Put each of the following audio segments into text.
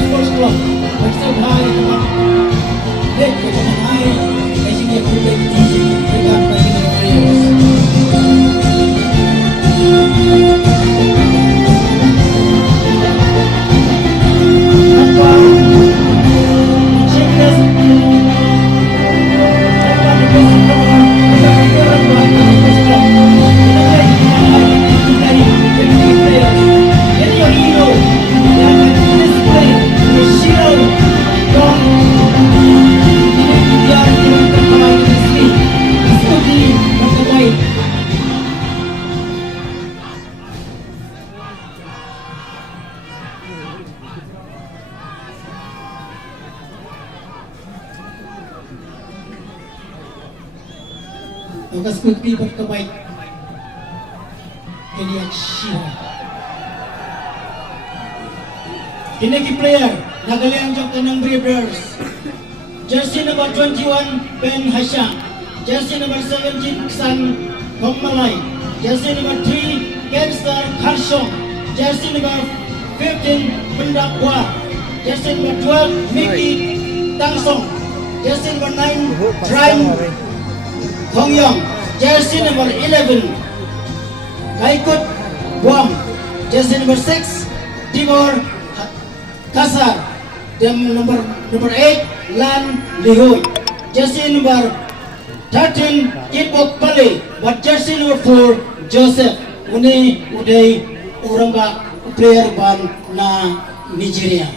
Sports Club. Pakistan High, Lake Pakistan High, Beijing University, dekat Beijing Players. Tugas putri berkebaik Elia Shira. Kini player Nagalian Jok Nongbri Bears. Jersey number 21 Ben Hasham. Jersey number 17 San Hongmalai. Jersey number 3 Gangster Kharshong. Jersey number 15 Pendak War. Jersey number 12 Mickey Tangsong. Jersey number 9 Tran Hong Yong. Jersey number 11 Kaikut Buang. Jersey number 6 Timur Kasar. Dan number 8 Lan Lihui. Jersey number 13 Kitbok Pali. But jersey number 4 Joseph. Ini udah orang bak player ban na Nigeria.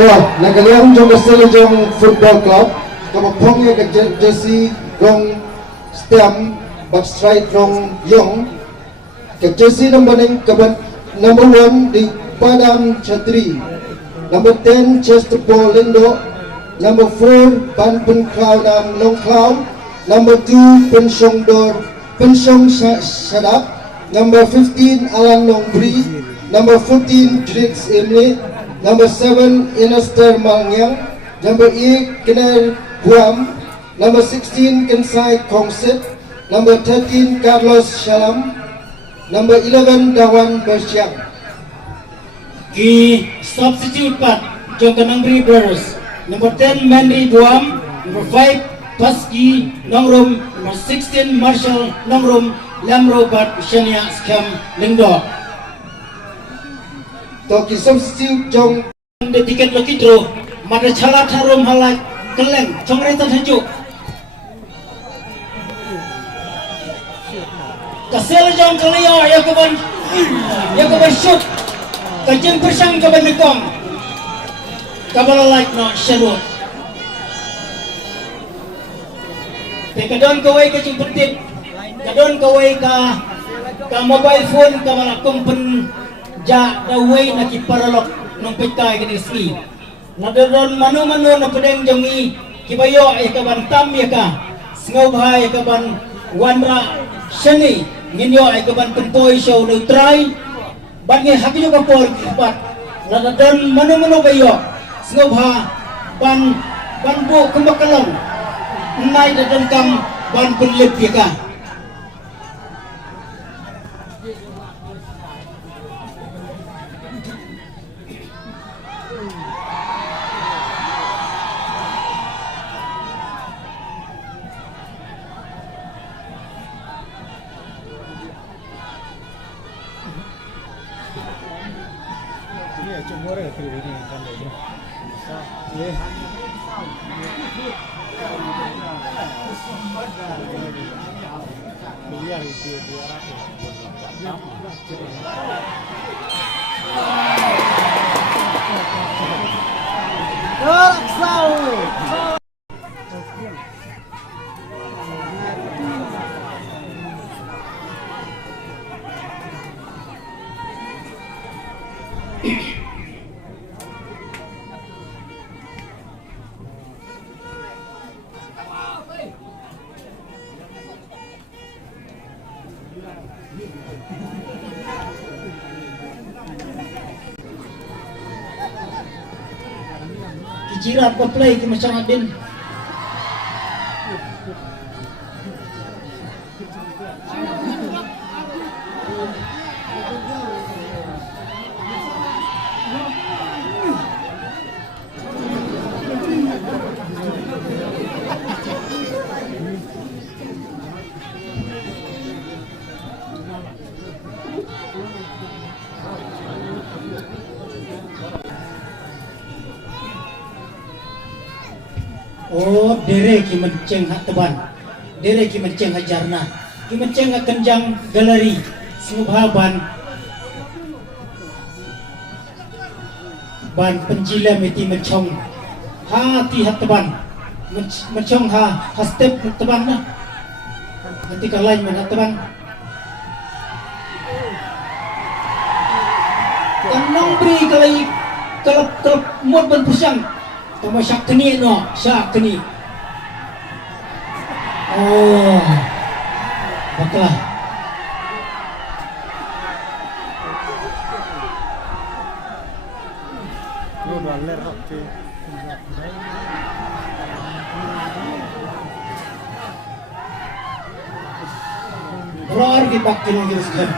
Wah, Nagalian Jong Lajong Football Club. Kapapong yung jersey rong stem bak strike rong yong. Ke jersey number 1 di Padang Chatri. Number 10 Chester Paul Lindo. Number 4 Ban Pen Cloud Nam Long Cloud. Number 2 Penshong Dor Penshong Shadap. Number 15 Alan Nongbri. Number 14 Trix Emily. Number 7 Inaster Mangyang. Number 8 Kiner Guam. Number 16 Kensai Kongsit. Number 13 Carlos Shalam. Number 11 Dawan Bersyang. Ki substitute pat Jok Nongbri Bears. Number 10 Manri Guam. Number 5 Paski Nongrum. Number 16 Marshall Nongrum. Lamro Bat Shania Skam Lingdo. Toki substitute Jong The ticket lokitro mata chala tharum halak keleng chongreta thajuk kasel jong kaliyo yakoban shoot kajeng persang kaban nekong kabala like no sharut tekadon kawai ka jumpetit kadon kawai ka mobile phone kabala kumpen ja dawai na kiparalok nung pitay ka diski nadaron manu-manu na pedeng jongi kibayo ay kaban tam ya ka singaw bahay kaban wanra shani nginyo ay kaban tempoy show neutral bangi hakyo ka por kibat nadaron manu-manu bayo singaw bahay ban bu kumakalong nay dadan kam ban penlip ya ka Kijirat pa play ki macam adin. Oh, dere ki menceng hak teban. Dere ki menceng hajarna. Ki menceng hak kenjang galeri. Sengubhaban ban penjila meti mencong. Hati hak teban. Mencong ha step hak teban lah. Nanti kalai men hak teban. Nongbri kalai kelap muat ban pusang. Tama syak keni no, syak keni. Oh. Baklah. Roar di bakti ng Jerusalem.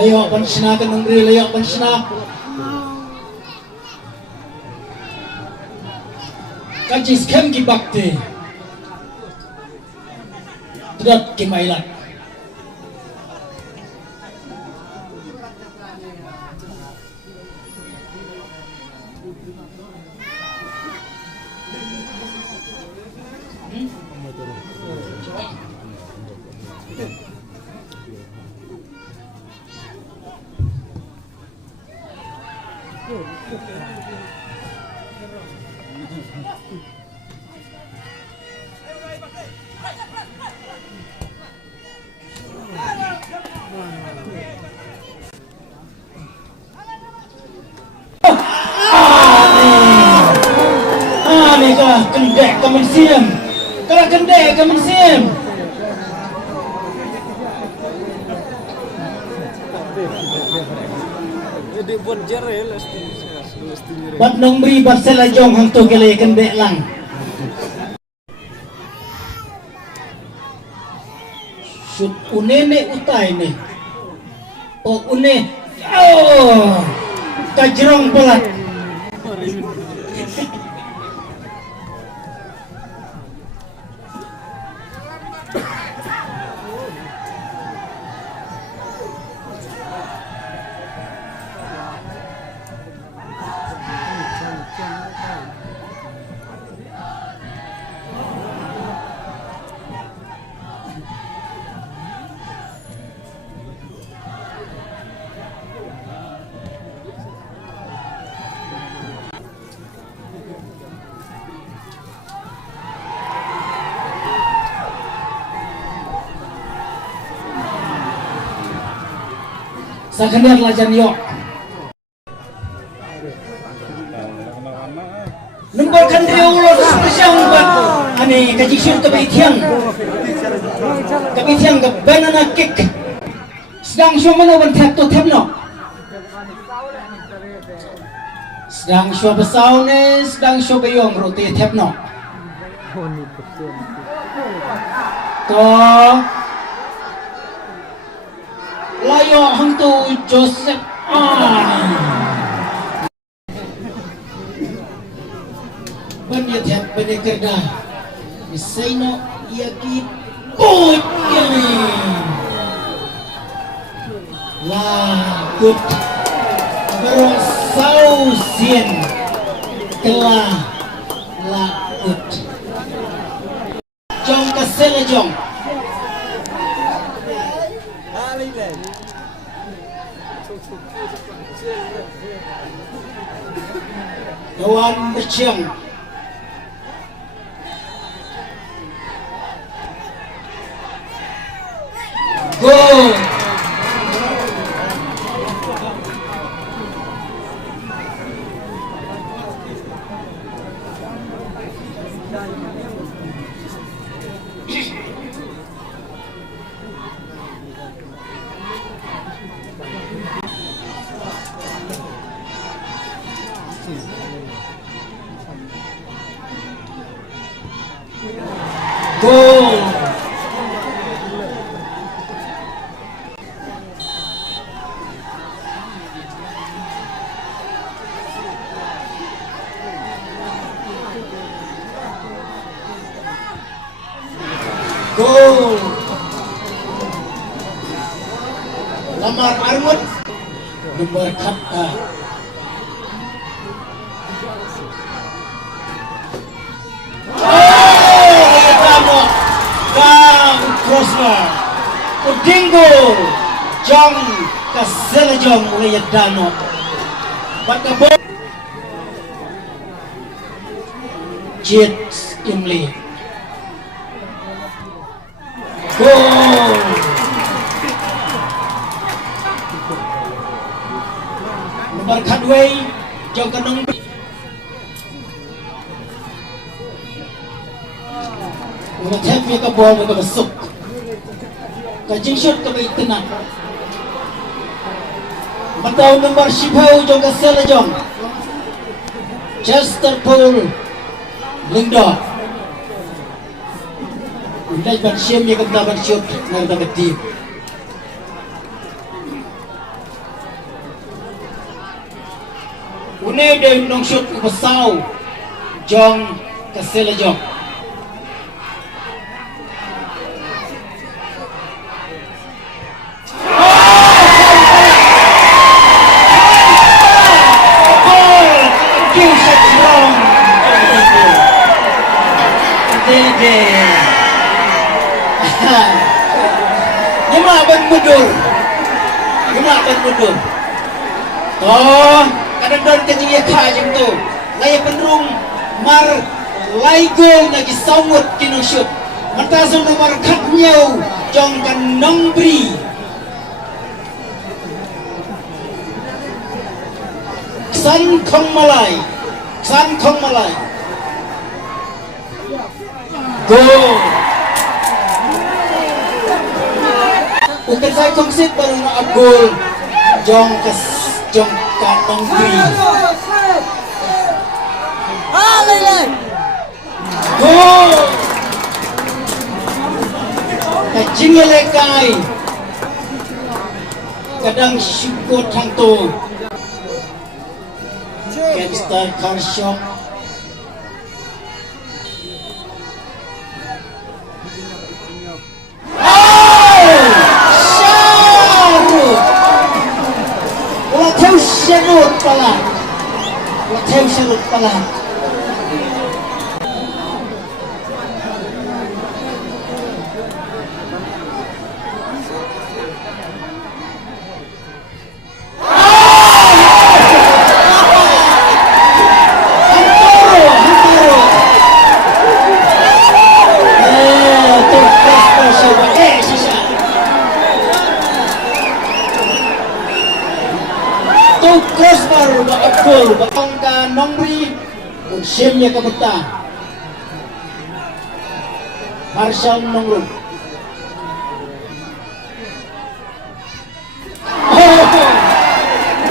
Layo pansina ka Nongbri, layo pansina. Kajis kem ki bakti. Tidak ki mailat. Kalah kendek kamen siem. Kalah kendek kamen siem. Jadi buat jere Bat Nongbri bat lajong hang tu kele kendek lang. Shoot unene utai ni. Oh une. Oh. Kajrong pelat. Sakandar lajan yo. Nombor kandri ulos spesial buat ani kajisur kabitiang ke banana cake. Sedang show mana ban tap to tap no. Sedang show besau ne, sedang show beyong roti tap no. To layo hang tu Joseph ban ya tap ban kerda misaino yaki put ini lah good baru sausien telah lakut jong kasela jong kawan berciang go go go lamar armut berkata Yadano dan crossbar Udingo Jong Kaselajong Yadano Bakabo Jits Imli Goal Nomor Kadway Jong Nongbri Ngetep ya ke bawah ke besuk Kajing shot ke baik tenang Matau nomor Shipau Jong Kaselajong Chesterpool Lingdor Undai ban siam ya kemda ban shoot Nang dapat tim Unai dia nong shoot ke besau Jong Kaselajong Gimana ban mundur Oh kadang-kadang kecing ya kajeng tu Laya penrung Mar Lai gol lagi samut kino shoot Matasang nomor katnyau Jong kan Nongbri San Kong Malai Gol Bukan saya kongsit baru nak gol Jong ka Nongbri Gol Kajing lekai Kadang syukur thang tu Gangster Karshok Shootout pala crossbar bakul bakang ka Nongbri simnya ke betah Marshall Nongbri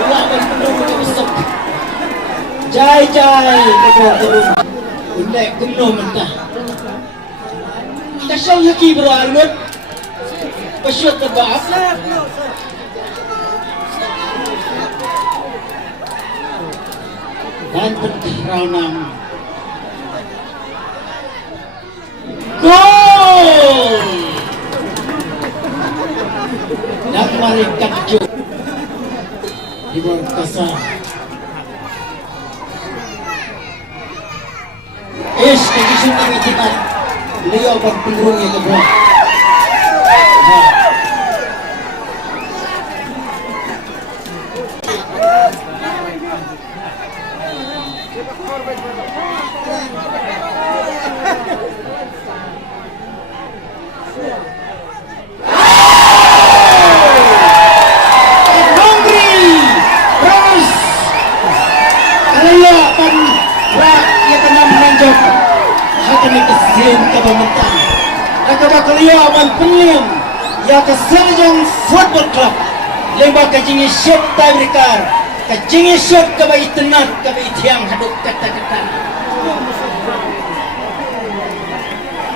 lawan penuh ke besok jai undai kuno mentah kasau yaki beralut pesyut tebak dan penteranam gol dan mereka kejut di bawah kasar kejusung kami cepat beliau berpenurungnya ke bawah Kaselajong Football Club lembah kajing shot tiebreaker kajing shot kabai tenat kabai tiang haduk kata-kata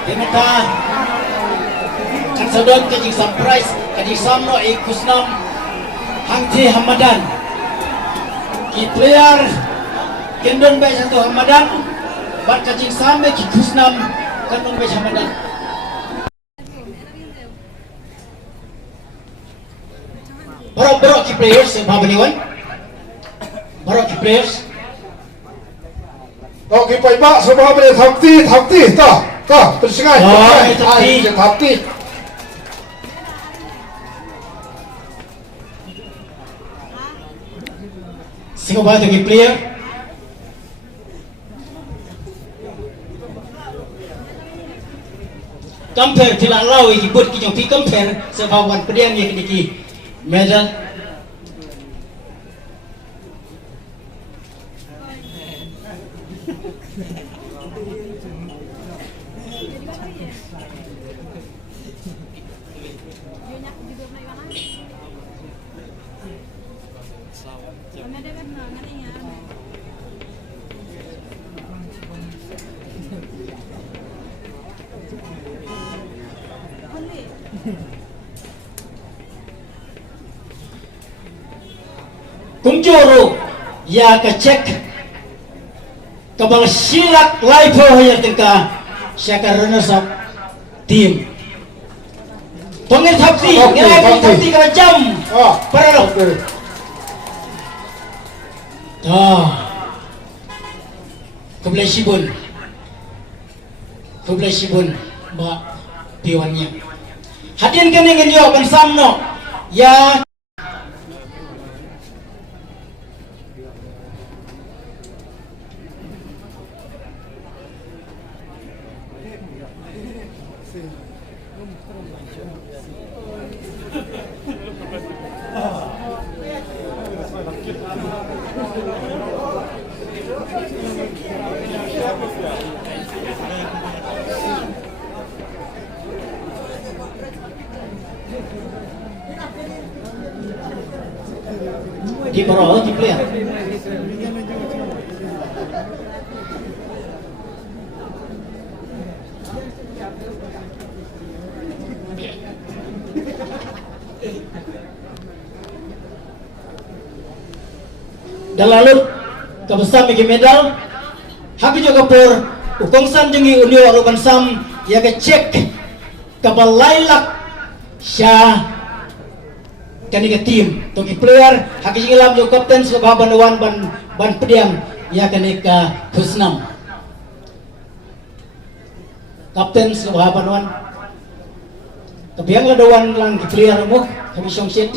Dimata kan sedot kajing surprise kajing samno ikusnam hangti Hamadan ki player kendon bai satu Hamadan bat kajing sambe ki kusnam kendon bai Hamadan Bro Baroque players babaliwan. Baroque players. Okay, pa iba sa mga pala hapti ta terus ngay hapti Sino ba ito player? Compare pila law ikibut kijong pi compare sa bawan pediang yang kini medal. Kung juro ya ka check kabal silak live hayar tingka siya ka runners up team. Pangit hapti, ngai hapti ka jam. Para lo. Kublai sibun ba piwannya. Hadian kene ngin yo ban samno ya di bawah di player. Dalalut kabesar bagi medal haki juga por ukongsan jengi unio aruban sam ya ke cek kabalailak sya kani ke tim toki player haki jilam jo kapten sebaban wan ban pediam ya kani ka husnam kapten sebaban wan kebiang ladowan lang ke player mo kami songsit.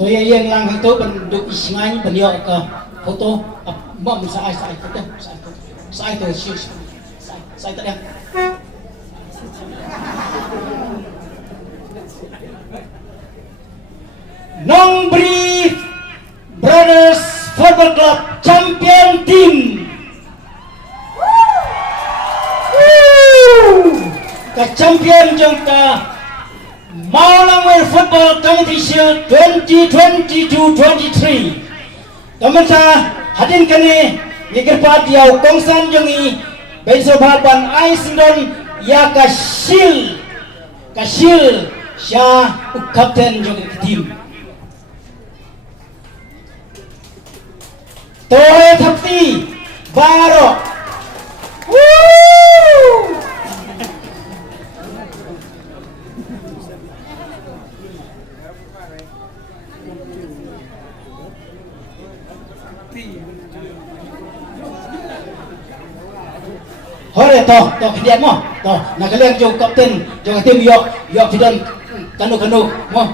Tôi yang lang itu penduk isingan beliau ke foto mom saya itu saya tadi Nongbri Brothers Football Club Champion Team ke champion jangka Maulangway Football Competition 2022-23. Kamunsa hadin kani ngikirpat yaw kongsan jongi benso baban Aisindon ya kasil siya kapten jongi tim. Tohe thapti baro. Hore to kedian mo to nagaliang jo kapten jo tim yo pidon kanu mo